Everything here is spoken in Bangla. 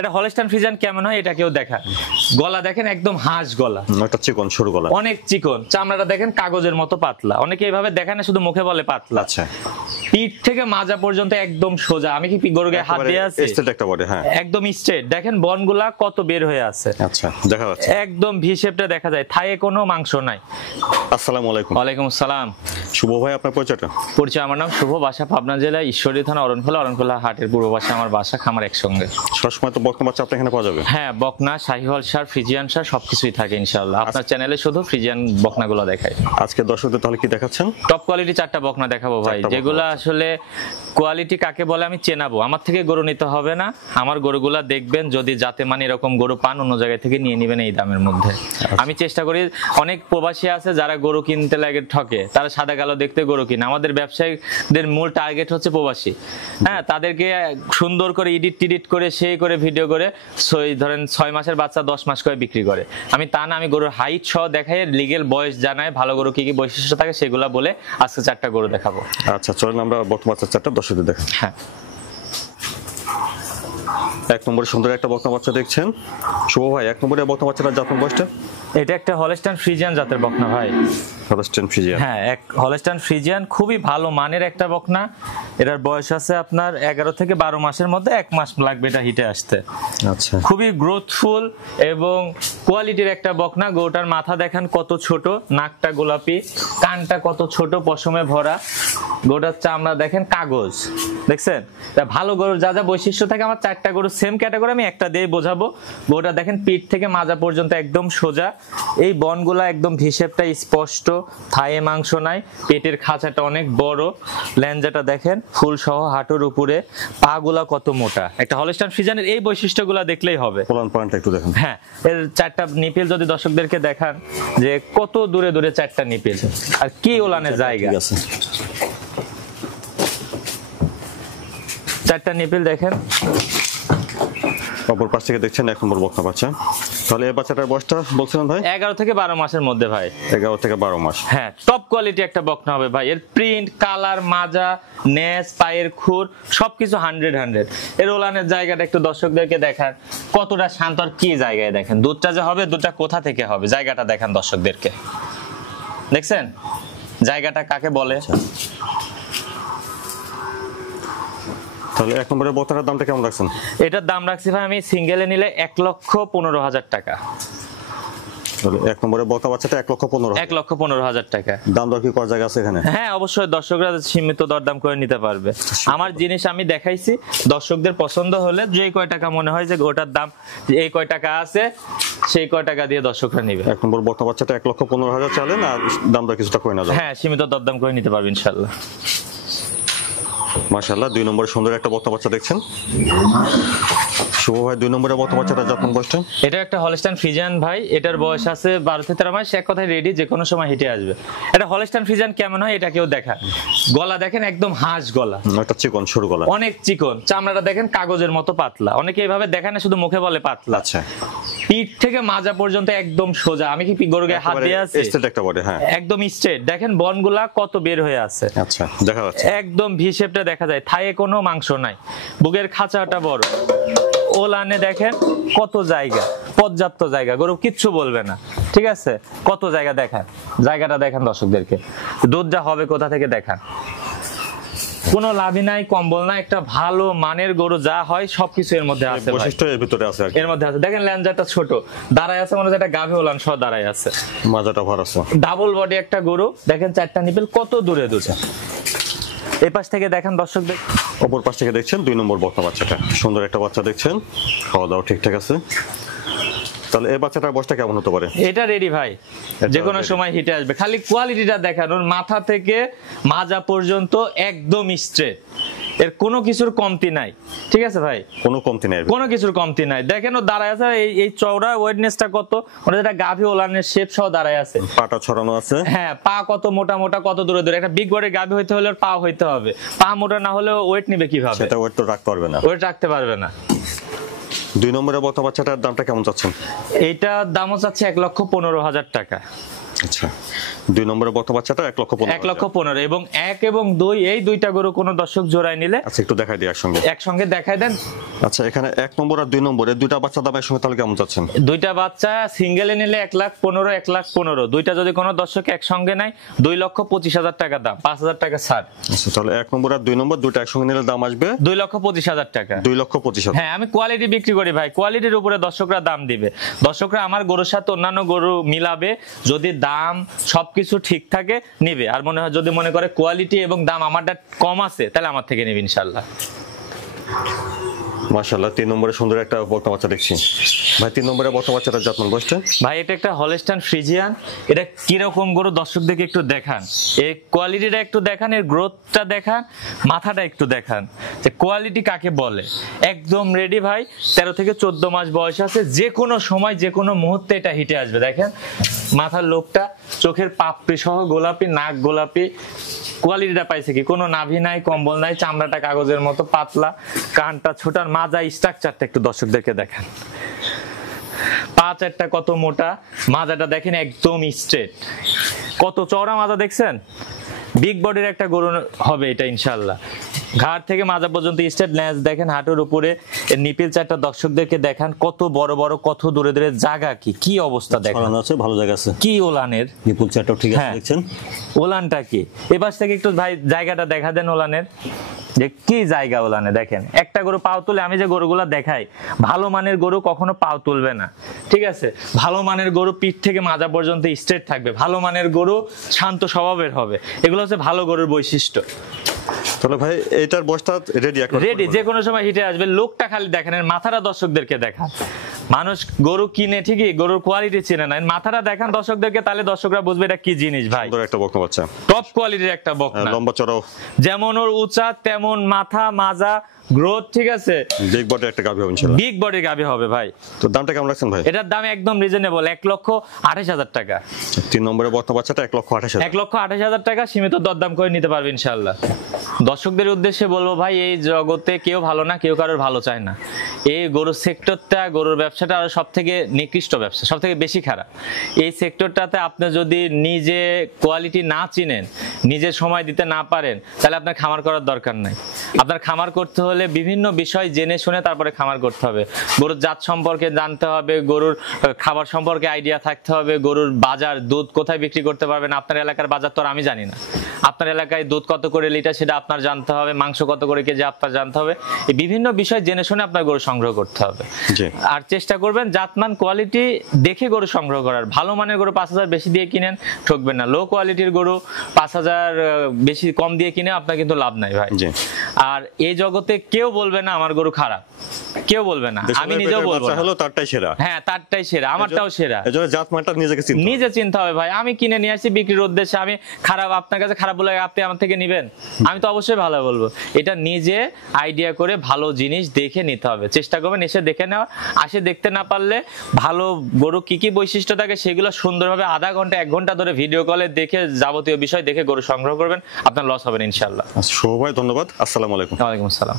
এটা হলস্টাইন ফ্রিজিয়ান কেমন হয় এটা কেউ দেখা। গলা দেখেন একদম হাঁস গলা, একটা চিকন সরু গলা, অনেক চিকন। চামড়াটা দেখেন কাগজের মতো পাতলা, অনেকে এইভাবে দেখে না, শুধু মুখে বলে পাতলা। আচ্ছা, পিঠ থেকে মাজা পর্যন্ত একদম সোজা। আমি কি গরুর গায়ে হাত দিয়ে আছি? স্ট্রেট একটা বডি, হ্যাঁ একদম স্ট্রেট। দেখেন বনগুলা কত বের হয়ে আছে। আচ্ছা, দেখা যাচ্ছে একদম ভি শেপটা দেখা যায়, থায়ে কোনো মাংস নাই। আসসালামু আলাইকুম। ওয়ালাইকুম আসসালাম। শুভ ভাই, আপনার পরিচয়টা? পরিচয়, আমার নাম শুভ, বাসা পাবনা জেলা ঈশ্বরদী থানা অরণখোলা হাটের পূর্ব পাশে আমার বাসা, খামার একসঙ্গে। সবসময় তো বকনা বাচ্চা আপনার এখানে পাওয়া যাবে? হ্যাঁ, বকনা, শাহিওয়াল সার, ফ্রিজিয়ান সার সবকিছুই থাকে ইনশাআল্লাহ। আপনার চ্যানেলে শুধু ফ্রিজিয়ান বকনাগুলো দেখাই। আজকে দর্শকদের তাহলে কি দেখাচ্ছেন? টপ কোয়ালিটি 4টা বকনা দেখাবো ভাই, যেগুলো আসলে কোয়ালিটি কাকে বলে আমি চেনাবো। আমার থেকে গরু নিতে হবে না, আমার গরুগুলা দেখবেন, যদি যাতে মানে এরকম গরু পান অন্য জায়গা থেকে নিয়ে নেবেন এই দামের মধ্যে। আমি চেষ্টা করি, অনেক প্রবাসী আছে যারা গরু কিনতে লাগে ঠকে, তারা সাদা কালো দেখতে গরু কিনে। আমাদের ব্যবসায়ীদের মূল টার্গেট হচ্ছে প্রবাসী। হ্যাঁ, তাদেরকে সুন্দর করে এডিট করে সেই করে ভিডিও করে ধরেন 6 মাসের বাচ্চা 10 মাস করে বিক্রি করে। আমি তা না, আমি গরুর হাইট সহ দেখাই, লিগেল বয়স জানাই, ভালো গরু কি কি বৈশিষ্ট্য থাকে সেগুলো বলে আজকে 4টা গরু দেখাবো। আচ্ছা, চলেন আমরা বর্তমান 4টা দর্শকদের দেখাই। হ্যাঁ, 1 নম্বরে সুন্দর একটা বকনা বাচ্চা দেখছেন। শুভ ভাই, 1 নম্বরে বকনা বাচ্চাটা জাতের বয়সটা? এটা একটা হলস্টাইন ফ্রিজিয়ান জাতের বকনা ভাই। হলস্টাইন ফ্রিজিয়ান, হ্যাঁ, এক হলস্টাইন ফ্রিজিয়ান, খুবই ভালো মানের একটা বকনা। এটার বয়স আছে আপনার 11 থেকে 12 মাসের মধ্যে, 1 মাস লাগবে এটা হিটে আসতে। আচ্ছা, খুবই গ্রোথফুল এবং কোয়ালিটির একটা বকনা। গরুটার মাথা দেখেন কত ছোট, নাকটা গোলাপি, কানটা কত ছোট, পশমে ভরা। গরুটার চামড়া দেখেন কাগজ, দেখছেন? ভালো গরুর যা যা বৈশিষ্ট্য থাকে, আমার 4টা গরু সেম ক্যাটাগরি, আমি একটা দিয়ে বোঝাবো। গরুটা দেখেন পিঠ থেকে মাজা পর্যন্ত একদম সোজা, এই বনগুলা একদম ভিশেপটা স্পষ্ট, থায়ে মাংস নাই, পেটের খাঁচাটা অনেক বড়, ল্যাঞ্জাটা দেখেন ফুল সহ হাঁটুর উপরে, পা গুলা কত মোটা। একটা হলস্টাইন ফ্রিজিয়ানের এই বৈশিষ্ট্যগুলা দেখলেই হবে। পয়েন্টটা একটু দেখেন। হ্যাঁ, এর 4টা নিপিল যদি দর্শকদেরকে দেখান যে কত দূরে দূরে 4টা নিপিল, আর কি ওলানের জায়গা। 4টা নিপিল দেখেন। অপর পাশ থেকে দেখছেন 1 নম্বর বকনা বাচ্চা। তাহলে এই বাচ্চাটার বয়সটা বলছিলেন ভাই? 11 থেকে 12 মাসের মধ্যে ভাই। 11 থেকে 12 মাস। হ্যাঁ, টপ কোয়ালিটি একটা বকনা হবে ভাই। এর প্রিন্ট, কালার, মাজা, নেজ, পায়ের খুর সবকিছু 100। এর ওলানের জায়গাটা একটু দর্শকদেরকে দেখান, কতটা শান্ত আর কি জায়গায় দেখেন। দুধটা যে হবে, দুধটা কোথা থেকে হবে, জায়গাটা দেখান দর্শকদেরকে। দেখছেন জায়গাটা কাকে বলে? তাহলে 1 নম্বরের বকনার দামটা কেমন রাখছেন? এটার দাম রাখছি ভাই আমি সিঙ্গেলে নিলে 1,15,000 টাকা। তাহলে 1 নম্বরের বকনা বাচ্চাটা 1,15,000। 1,15,000 টাকা। দাম দর কি করার জায়গা আছে এখানে? হ্যাঁ, অবশ্যই দর্শকরা সীমিত দরদাম করে নিতে পারবে। আমার জিনিস আমি দেখাইছি, দর্শকদের পছন্দ হলে যে কয় টাকা মনে হয় যে গোটার দাম এই কয় টাকা আছে, সেই কয় টাকা দিয়ে দর্শকরা নিবে। 1 নম্বর বকনা বাচ্চাটা 1,15,000 চালে না, দাম দর কিছুটা করে না যাবে? হ্যাঁ, সীমিত দরদাম করে নিতে পারবে ইনশাআল্লাহ। মাশাআল্লাহ, 2 নম্বরে সুন্দর একটা বকনা বাচ্চা দেখছেন। শুভ ভাই, 2 নম্বরে বকনা বাচ্চাটা জাতমান বয়সটা? এটা একটা হলস্টাইন ফ্রিজিয়ান ভাই। এটার বয়স আছে 12 থেকে 13 মাস, এক কথায় রেডি, যে কোনো সময় হিটে আসবে। এটা হলস্টাইন ফ্রিজিয়ান কেমন হয় এটা কেউ দেখা। গলা দেখেন একদম হাঁস গলা, একটা চিকন সরু গলা, অনেক চিকন। চামড়াটা দেখেন কাগজের মতো পাতলা, অনেকে এইভাবে দেখে না, শুধু মুখে বলে পাতলা। আচ্ছা, পিঠ থেকে মাজা পর্যন্ত একদম সোজা। আমি কি গরুর গায়ে হাত দিয়ে আছি? স্ট্রেট একটা বডি, হ্যাঁ একদম স্ট্রেট। দেখেন বনগুলা কত বের হয়ে আছে। আচ্ছা, দেখা যাচ্ছে একদম ভি শেপটা দেখা যায়, থায়ে কোনো মাংস নাই, বুকের খাঁচাটা বড়, ওলানে দেখেন কত জায়গা, পর্যাপ্ত জায়গা, গরু কিচ্ছু বলবে না। ঠিক আছে, কত জায়গা দেখান, জায়গাটা দেখান দর্শকদেরকে। দুধ যা হবে কোথা থেকে দেখান, কোনো লাভই নাই, কম্বল না, একটা ভালো মানের গরু যা হয় সবকিছু এর মধ্যে আছে, বৈশিষ্ট্য এর ভিতরে আছে, এর মধ্যে আছে। দেখেন ল্যাঞ্জাটা ছোট, দাঁড়ায় আছে, মনে হচ্ছে একটা গাভী ওলান সহ দাঁড়ায় আছে, মাজাটা ভর আছে, ডাবল বডি একটা গরু। দেখেন 4টা নিপিল কত দূরে দূরে। এই পাশ থেকে দেখেন দর্শকদের। অপর পাশ থেকে দেখছেন 2 নম্বর বকনা বাচ্চাটা। সুন্দর একটা বাচ্চা দেখছেন, খাওয়া দাওয়া ঠিকঠাক আছে। তাহলে এই বাচ্চাটার বয়সটা কেমন হতে পারে? এটা রেডি ভাই, যে কোনো সময় হিটে আসবে। খালি কোয়ালিটিটা দেখান, ওর মাথা থেকে মাজা পর্যন্ত একদম স্ট্রেট, এর কোনো কিছুর কমতি নাই। ঠিক আছে ভাই, কোনো কমতি নাই, কোনো কিছুর কমতি নাই। দেখেন ও দাঁড়ায় আছে, এই চওড়া ওয়েটনেসটা কত, ওটা যেটা গাভী ওলানের শেপ সহ দাঁড়ায় আছে, পাটা ছড়ানো আছে। হ্যাঁ, পা কত মোটা মোটা, কত দূরে দূরে। একটা বিগ বডির গাভী হইতে হলে পা হইতে হবে, পা মোটা না হলে ওয়েট নিবে কিভাবে? সেটা ওয়েট তো রাখতে পারবে না, ওয়েট রাখতে পারবে না। 2 নম্বরের বকনা বাচ্চাটার দামটা কেমন চাচ্ছেন? এইটার দামও চাচ্ছে 1,15,000 টাকা। আচ্ছা, আচ্ছা 2 নম্বরের বকনা বাচ্চাটা 1,15,000 1,15,000 এবং 1 এবং 2 এই দুইটা গরু কোনো দর্শক জোড়ায় নিলে আচ্ছা একটু দেখাই দিই একসঙ্গে। একসঙ্গে দেখাই দেন। আচ্ছা এখানে 1 নম্বর আর 2 নম্বর এই দুইটা বাচ্চা দাম একসঙ্গে তাহলে কেমন চাচ্ছেন? দুইটা বাচ্চা সিঙ্গেলে নিলে 1,15,000 1,15,000, দুইটা যদি কোনো দর্শক একসঙ্গে নেয় 2,25,000 টাকা দাম, 5,000 টাকা ছাড়। আচ্ছা তাহলে 1 নম্বর আর 2 নম্বর দুইটা একসঙ্গে নিলে দাম আসবে 2,25,000 টাকা। 2,25,000। হ্যাঁ আমি কোয়ালিটি বিক্রি করি ভাই, কোয়ালিটির উপরে দর্শকরা দাম দিবে। দর্শকরা আমার গরুর সাথে অন্যান্য গরু মিলাবে, যদি দাম সবকিছু ঠিক থাকে নিবে, আর মনে হয় যদি মনে করে কোয়ালিটি এবং দাম আমারটা কম আছে তাহলে আমার থেকে নিবে ইনশাল্লাহ। মাশাআল্লাহ 3 নম্বরে সুন্দর একটা বকনা বাচ্চা দেখছি ভাই। 3 নম্বরে বকনা বাচ্চাটার জাতমান বয়সটা? ভাই এটা একটা হলস্টাইন ফ্রিজিয়ান। এটা কিরকম গরু দর্শকদেরকে একটু দেখান, এর কোয়ালিটিটা একটু দেখান, এর গ্রোথটা দেখান, মাথাটা একটু দেখান যে কোয়ালিটি কাকে বলে। একদম রেডি ভাই, 13 থেকে 14 মাস বয়স আছে, যে কোনো সময় যে কোনো মুহূর্তে এটা হিটে আসবে। দেখেন মাথার লোকটা, চোখের পাপড়ি সহ গোলাপি, নাক গোলাপি। কোয়ালিটিটা পাইছে কি, কোনো নাভি নাই, কম্বল নাই, চামড়াটা কাগজের মতো পাতলা, কানটা ছোট, মাজা স্ট্রাকচারটা একটু দর্শকদেরকে দেখান। পা চারটা কত মোটা, মাজাটা দেখেন একদম স্ট্রেট, কত চওড়া মাজা দেখছেন। বিগ বডির একটা গরু হবে এটা ইনশাল্লাহ। ঘাড় থেকে মাজা পর্যন্ত স্ট্রেট, লেজ দেখেন হাঁটুর উপরে, নিপিল চারটা দর্শকদেরকে দেখান, কত বড় বড়, কত দূরে দূরে, জায়গা কি অবস্থা দেখেন, আছে ভালো জায়গা আছে, কি ওলানের নিপুল চারটাও ঠিক আছে হ্যাঁ। দেখছেন ওলানটা কি, এবার থেকে একটু ভাই জায়গাটা দেখা দেন ওলানের, যে কি জায়গা ওলানে। দেখেন একটা গরু পাও তুলে, আমি যে গরুগুলা দেখাই ভালো মানের গরু কখনো পাও তুলবে না, ঠিক আছে। ভালো মানের গরু পিঠ থেকে মাজা পর্যন্ত স্ট্রেট থাকবে, ভালো মানের গরু শান্ত স্বভাবের হবে, এগুলো হচ্ছে ভালো গরুর বৈশিষ্ট্য। তাহলে ভাই এটার বয়সটা রেডি, যে কোনো সময় হিটে আসবে। লোকটা খালি দেখেন, এর মাথাটা দর্শকদেরকে দেখান। মানুষ গরু কিনে ঠিকই, গরুর কোয়ালিটি চেনে না, মাথাটা দেখান দর্শকদেরকে, তাহলে দর্শকরা বুঝবে এটা কি জিনিস ভাই। সুন্দর একটা বকনা বাচ্চা, টপ কোয়ালিটির একটা বকনা, লম্বা চড়াও, যেমন ওর উঁচা তেমন মাথা, মাজা, গ্রোথ, ঠিক আছে। বিগ বডি একটা গাভী হবে ইনশাআল্লাহ, বিগ বডির গাভী হবে ভাই। তো দামটা কেমন রাখছেন ভাই? এটার দাম একদম রিজনেবল, 1,28,000 টাকা। 3 নম্বরে বকনা বাচ্চাটা 1,28,000। 1,28,000 টাকা, সীমিত দরদাম করে নিতে পারবে ইনশাআল্লাহ। দর্শকদের উদ্দেশ্যে বলবো ভাই, এই জগতে কেউ ভালো না, কেউ কারোর ভালো চায় না। এই গরুর সেক্টরটা, গরুর ব্যবসাটা আরো সব থেকে নিকৃষ্ট ব্যবসা, সব থেকে বেশি খারাপ। এই সেক্টরটাতে আপনি যদি নিজে কোয়ালিটি না চিনেন, নিজে সময় দিতে না পারেন, তাহলে আপনার খামার করার দরকার নাই। আপনার খামার করতে হলে বিভিন্ন বিষয় জেনে শুনে তারপরে খামার করতে হবে। গরুর জাত সম্পর্কে জানতে হবে, গরুর খাবার সম্পর্কে আইডিয়া থাকতে হবে, গরুর বাজার, দুধ কোথায় বিক্রি করতে পারবেন। আপনার এলাকার বাজার তো আর আমি জানি না, আপনার এলাকায় দুধ কত করে লিটার সেটা আপনার জানতে হবে, মাংস কত করে কেজি আপনার জানতে হবে। এই বিভিন্ন বিষয় জেনে শুনে আপনার গরু সংগ্রহ করতে হবে। আর চেষ্টা করবেন জাতমান কোয়ালিটি দেখে গরু সংগ্রহ করার। ভালো মানের গরু 5,000 বেশি দিয়ে কিনেন, ঠকবেন না। লো কোয়ালিটির গরু 5,000 বেশি কম দিয়ে কিনে আপনার কিন্তু লাভ নাই ভাই। আর এই জগতে কেউ বলবে না আমার গরু খারাপ, কেউ বলবে না, আমি নিজেও বলবো না। হলো তারটাই সেরা, হ্যাঁ তারটাই সেরা, আমারটাও সেরা। এজন্য জাতমানটা নিজে চিনতে হবে ভাই। আমি কিনে নিয়ে আসছি বিক্রির উদ্দেশ্যে, আমি খারাপ, আপনার কাছে খারাপ বলে আপনি আমার থেকে নিবেন? আমি তো অবশ্যই ভালো বলবো। এটা নিজে আইডিয়া করে ভালো জিনিস দেখে নিতে হবে, চেষ্টা করবেন এসে দেখে নেওয়া। আসে দেখতে না পারলে ভালো গরু কি কি বৈশিষ্ট্য থাকে সেগুলো সুন্দরভাবে আধা ঘন্টা 1 ঘন্টা ধরে ভিডিও কলে দেখে যাবতীয় বিষয় দেখে গরু সংগ্রহ করবেন, আপনার লস হবে না ইনশাআল্লাহ। শুভ ভাই, ধন্যবাদ। আসসালামু আলাইকুম। ওয়ালাইকুম আসসালাম।